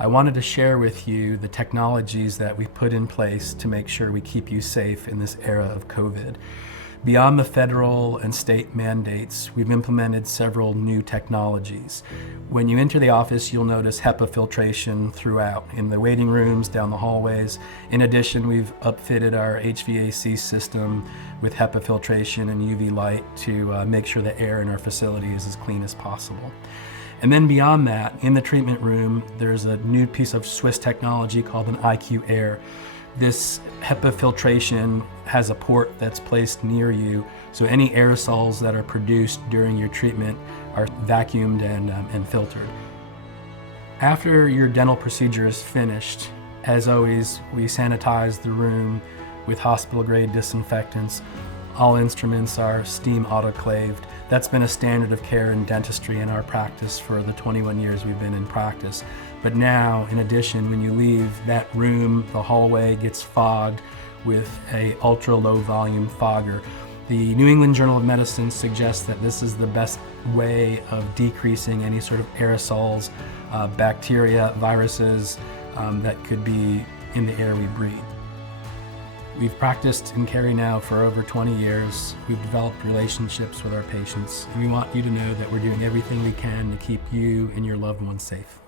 I wanted to share with you the technologies that we've put in place to make sure we keep you safe in this era of COVID. Beyond the federal and state mandates, we've implemented several new technologies. When you enter the office, you'll notice HEPA filtration throughout, in the waiting rooms, down the hallways. In addition, we've upfitted our HVAC system with HEPA filtration and UV light to make sure the air in our facility is as clean as possible. And then beyond that, in the treatment room, there's a new piece of Swiss technology called an IQ Air. This HEPA filtration has a port that's placed near you, so any aerosols that are produced during your treatment are vacuumed and filtered. After your dental procedure is finished, as always, we sanitize the room with hospital-grade disinfectants. All instruments are steam autoclaved. That's been a standard of care in dentistry in our practice for the 21 years we've been in practice. But now, in addition, when you leave that room, the hallway gets fogged with a ultra-low volume fogger. The New England Journal of Medicine suggests that this is the best way of decreasing any sort of aerosols, bacteria, viruses that could be in the air we breathe. We've practiced in Cary now for over 20 years. We've developed relationships with our patients. We want you to know that we're doing everything we can to keep you and your loved ones safe.